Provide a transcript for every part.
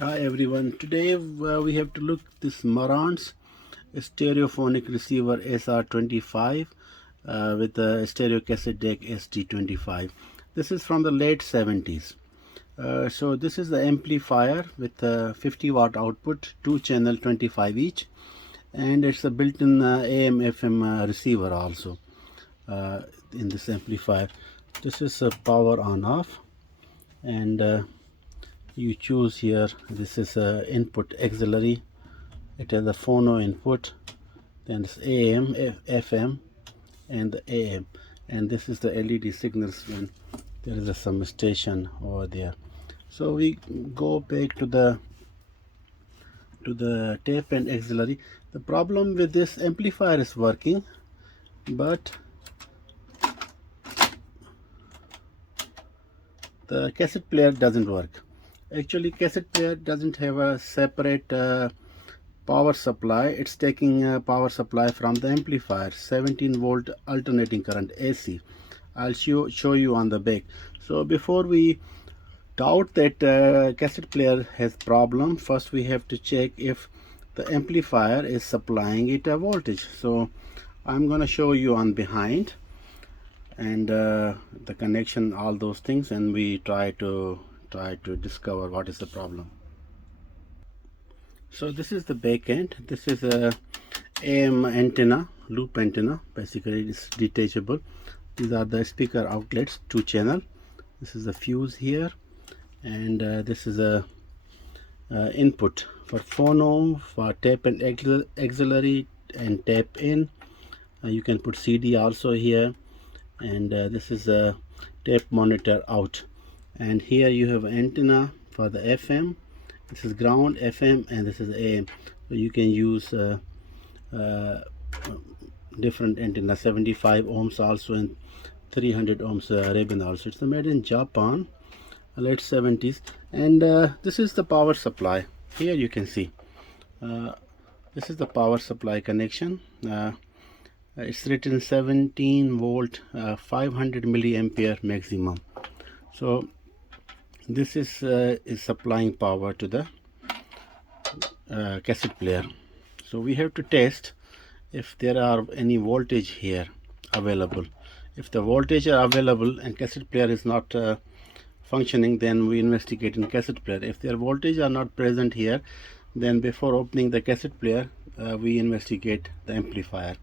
Hi everyone. Today we have to look this Marantz stereophonic receiver SR25 with a stereo cassette deck SD25. This is from the late 70s. So this is the amplifier with a 50 watt output, 2 channel 25 each, and it's a built-in AM FM receiver also in this amplifier. This is a power on off, and you choose here. This is a input auxiliary. It has a phono input, then it's AM, FM, and the AM, and this is the LED signals when there is some station over there. So we go back to the tape and auxiliary. The problem with this amplifier is working, but the cassette player doesn't work. Actually, cassette player doesn't have a separate power supply. It's taking power supply from the amplifier, 17 volt alternating current AC. I'll show you on the back. So before we doubt that cassette player has problem, first we have to check if the amplifier is supplying it a voltage. So I'm going to show you on behind and the connection, all those things, and we try to discover what is the problem. So this is the back end. This is a AM antenna, loop antenna. Basically it's detachable. These are the speaker outlets, 2 channel. This is the fuse here, and this is a input for phono, for tape and auxiliary and tape in. You can put CD also here, and this is a tape monitor out. And here you have antenna for the FM. This is ground, FM, and this is AM. So you can use different antenna, 75 ohms also and 300 ohms ribbon also. It's made in Japan, late 70s. And this is the power supply. Here you can see this is the power supply connection. It's written 17 volt 500 milliampere maximum. So this is supplying power to the cassette player. So we have to test if there are any voltage here available. If the voltage are available and cassette player is not functioning, then we investigate in cassette player. If their voltage are not present here, then before opening the cassette player we investigate the amplifier.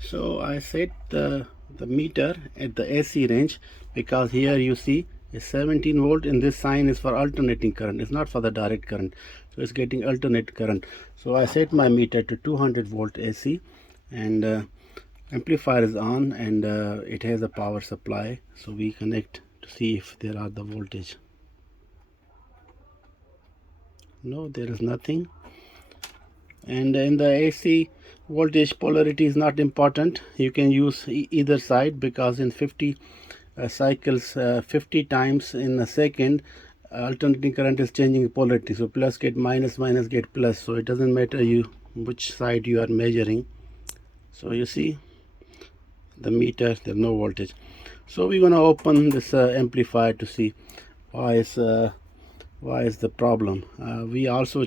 So I set the meter at the AC range, because here you see is 17 volt, and this sign is for alternating current. It's not for the direct current, so it's getting alternate current. So I set my meter to 200 volt AC, and amplifier is on, and it has a power supply. So we connect to see if there are the voltage. No, there is nothing. And in the AC, voltage polarity is not important. You can use either side, because in 50 cycles, 50 times in a second, alternating current is changing polarity. So plus get minus, minus get plus. So it doesn't matter which side you are measuring. So you see the meter, there's no voltage. So we're gonna open this amplifier to see why is the problem. We also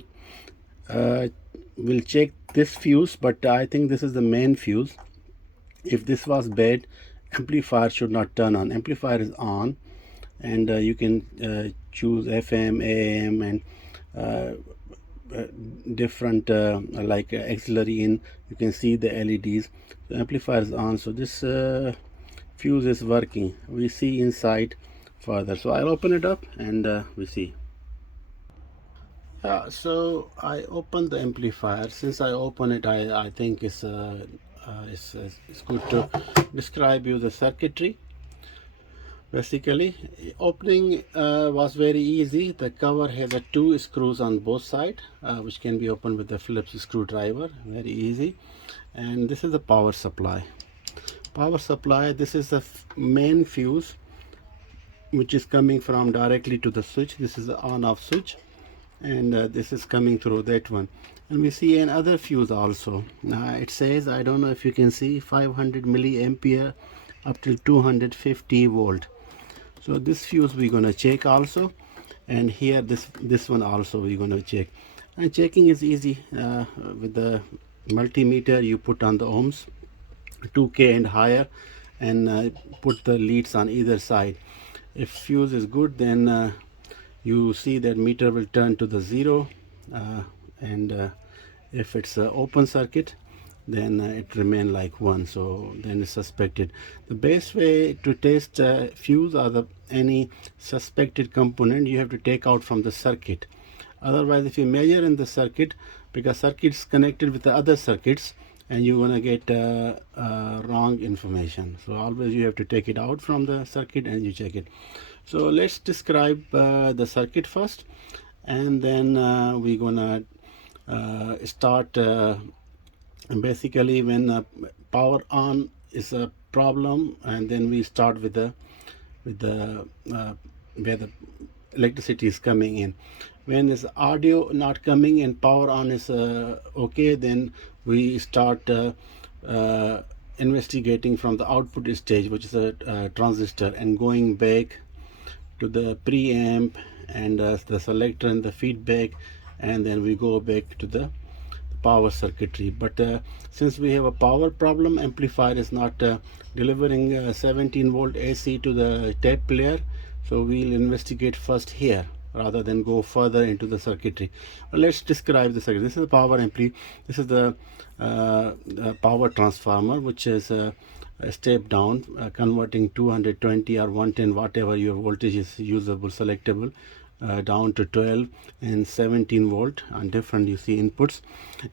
will check this fuse, but I think this is the main fuse. If this was bad, amplifier should not turn on. Amplifier is on, and you can choose FM, AM, and different like auxiliary in. You can see the LEDs. The amplifier is on, so this fuse is working. We see inside further. So I'll open it up and we see. So I opened the amplifier. Since I open it, I think it's good to describe you the circuitry. Basically, opening was very easy. The cover has 2 screws on both sides, which can be opened with the Phillips screwdriver. Very easy. And this is the power supply. Power supply. This is the main fuse, which is coming from directly to the switch. This is the on-off switch, and this is coming through that one. And we see another fuse also. It says, I don't know if you can see, 500 milliampere up till 250 volt. So this fuse we're gonna check also, and here this one also we're gonna check. And checking is easy. With the multimeter you put on the ohms 2K and higher, and put the leads on either side. If fuse is good, then you see that meter will turn to the 0, and if it's an open circuit, then it remain like 1, so then it's suspected. The best way to test fuse or any suspected component, you have to take out from the circuit. Otherwise, if you measure in the circuit, because circuits connected with the other circuits, and you're gonna get wrong information. So always you have to take it out from the circuit and you check it. So let's describe the circuit first, and then we're gonna start. Basically, when power on is a problem, and then we start with the where the electricity is coming in. When is audio not coming and power on is okay, then we start investigating from the output stage, which is a transistor, and going back to the preamp and the selector and the feedback, and then we go back to the power circuitry. But since we have a power problem, amplifier is not delivering 17 volt AC to the tape player, so we'll investigate first here rather than go further into the circuitry. Let's describe the circuit. This is the power ampli. This is the power transformer, which is a step down, converting 220 or 110, whatever your voltage is usable, selectable, down to 12 and 17 volt on different, you see, inputs.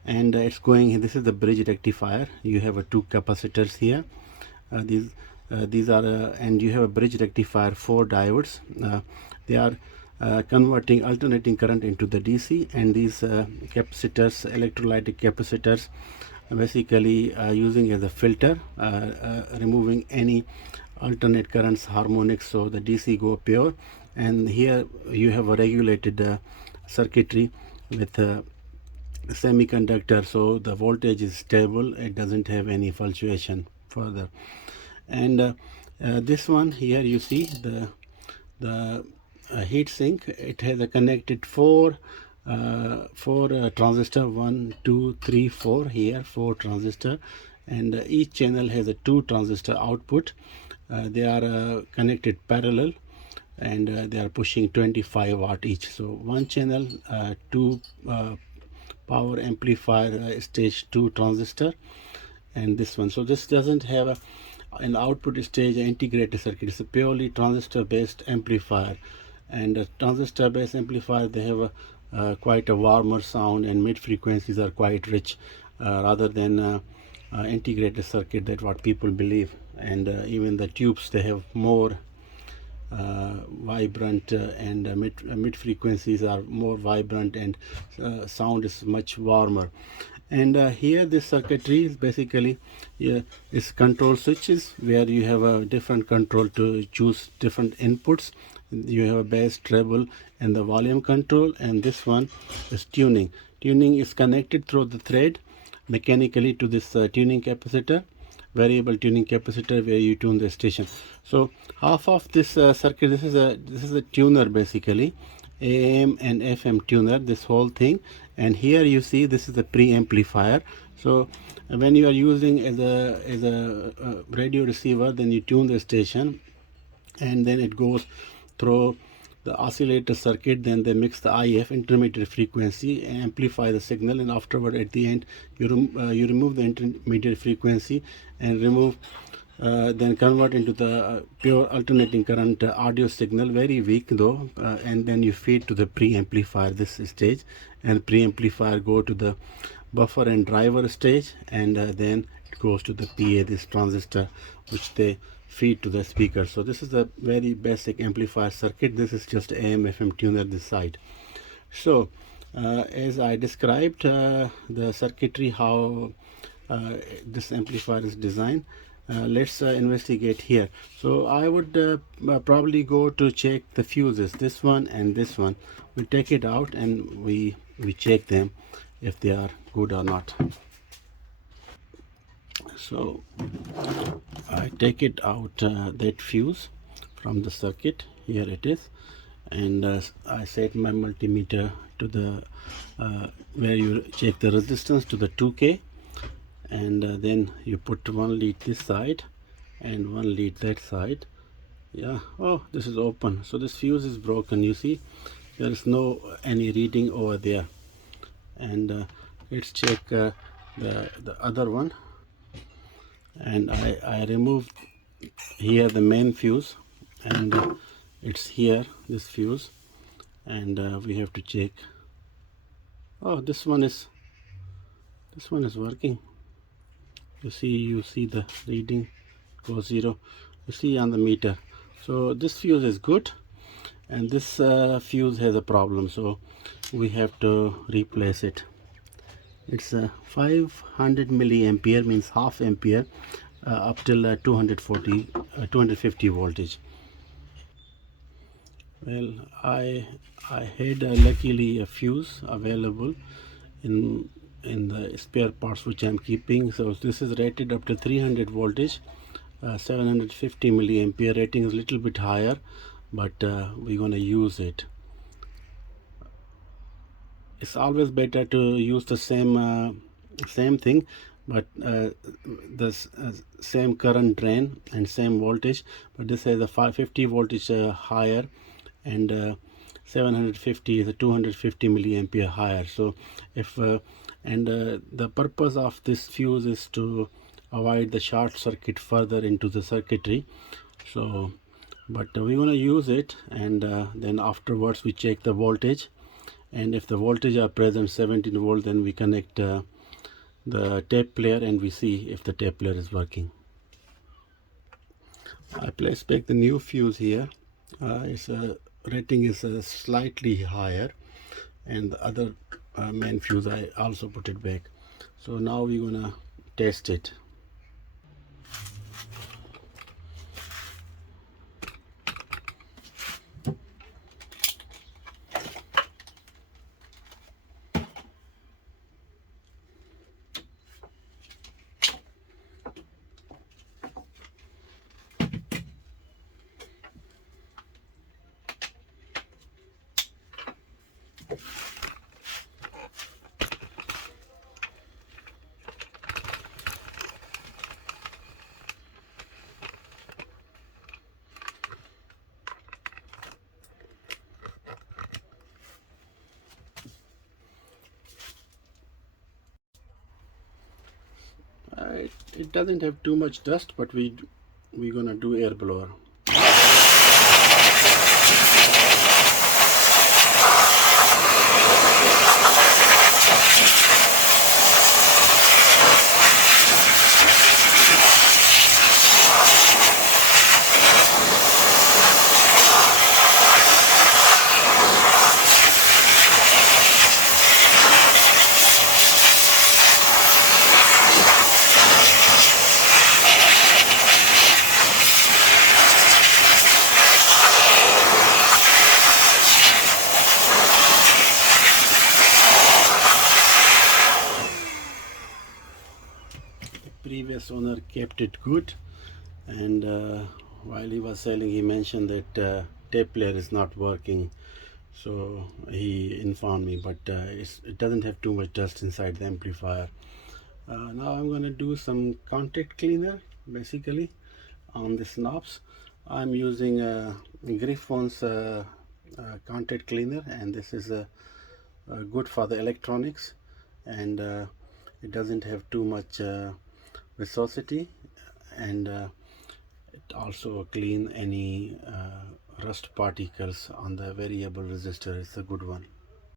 And it's going, this is the bridge rectifier. You have two capacitors here. These are and you have a bridge rectifier, 4 diodes. They are converting alternating current into the DC, and these capacitors, electrolytic capacitors, basically using as a filter, removing any alternate currents, harmonics, so the DC go pure. And here you have a regulated circuitry with a semiconductor, so the voltage is stable, it doesn't have any fluctuation further. And this one here, you see the heat sink. It has a connected four transistor, 1 2 3 4, here 4 transistor, and each channel has a 2 transistor output. They are connected parallel, and they are pushing 25 watt each. So one channel, 2 power amplifier stage 2 transistor, and this one. So this doesn't have an output stage integrated circuit. It's a purely transistor based amplifier, and a transistor based amplifier, they have quite a warmer sound, and mid frequencies are quite rich, rather than integrated circuit, that what people believe. And even the tubes, they have more vibrant, and mid frequencies are more vibrant, and sound is much warmer. And here this circuitry is basically is control switches, where you have a different control to choose different inputs. You have a bass, treble, and the volume control. And this one is tuning. Tuning is connected through the thread mechanically to this tuning capacitor, variable tuning capacitor, where you tune the station. So half of this circuit, this is a tuner, basically AM and FM tuner, this whole thing. And here you see this is the pre-amplifier. So when you are using as a radio receiver, then you tune the station, and then it goes through the oscillator circuit. Then they mix the IF, intermediate frequency, and amplify the signal, and afterward at the end you remove the intermediate frequency and remove then convert into the pure alternating current audio signal, very weak though, and then you feed to the pre-amplifier, this stage, and pre-amplifier go to the buffer and driver stage, and then it goes to the PA, this transistor, which they feed to the speaker. So this is a very basic amplifier circuit. This is just AM FM tuner this side. So as I described the circuitry, how this amplifier is designed, let's investigate here. So I would probably go to check the fuses, this one and this one. We take it out and we check them if they are good or not. So I take it out, that fuse from the circuit. Here it is, and I set my multimeter to the where you check the resistance to the 2K, and then you put one lead this side and one lead that side. Yeah, oh, this is open, so this fuse is broken. You see there is no any reading over there. And let's check the other one, and I removed here the main fuse, and it's here, this fuse, and we have to check. Oh, this one is working. You see the reading goes 0, you see on the meter. So this fuse is good, and this fuse has a problem, so we have to replace it. It's a 500 milliampere, means half ampere, up till 250 voltage. Well, I had luckily a fuse available in the spare parts which I'm keeping. So this is rated up to 300 voltage, 750 milliampere. Rating is a little bit higher, but we're gonna use it. It's always better to use the same thing, but the same current drain and same voltage, but this has a 550 voltage higher, and 750 is a 250 milliampere higher. So if the purpose of this fuse is to avoid the short circuit further into the circuitry. So but we want to use it, and then afterwards we check the voltage, and if the voltage are present 17 volt, then we connect the tape player and we see if the tape player is working. I placed back the new fuse here. Its rating is slightly higher, and the other main fuse I also put it back. So now we're gonna test it. It doesn't have too much dust, but we're gonna do air blower. Previous owner kept it good, and while he was selling, he mentioned that tape player is not working, so he informed me, but it doesn't have too much dust inside the amplifier. Now I'm going to do some contact cleaner basically on the knobs. I'm using Griffon's contact cleaner, and this is good for the electronics, and it doesn't have too much viscosity, and it also clean any rust particles on the variable resistor. It's a good one.